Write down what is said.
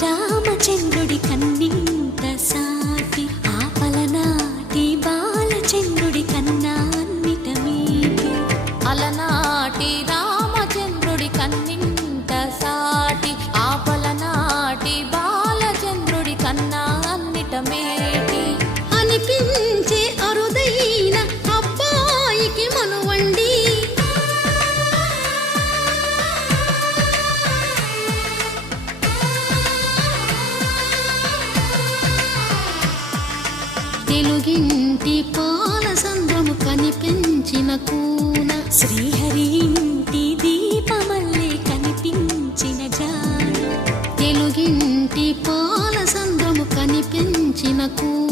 రామచంద్రుడి కన్నింత సాటి ఆపలనాటి బాలచంద్రుడి కన్నా అన్నిట మీటి అలనాటి రామచంద్రుడి కన్నింత సాటి ఆపలనాటి బాలచంద్రుడి కన్నా అన్నిట మేటి అనిపించే అరుదైన అబ్బాయికి మనువండి తెలుగింటి పాలసంద్రము కనిపించిన కూన శ్రీహరి ఇంటి దీపమల్లే కనిపించిన జాన తెలుగింటి పాలసంద్రము కనిపించిన కూన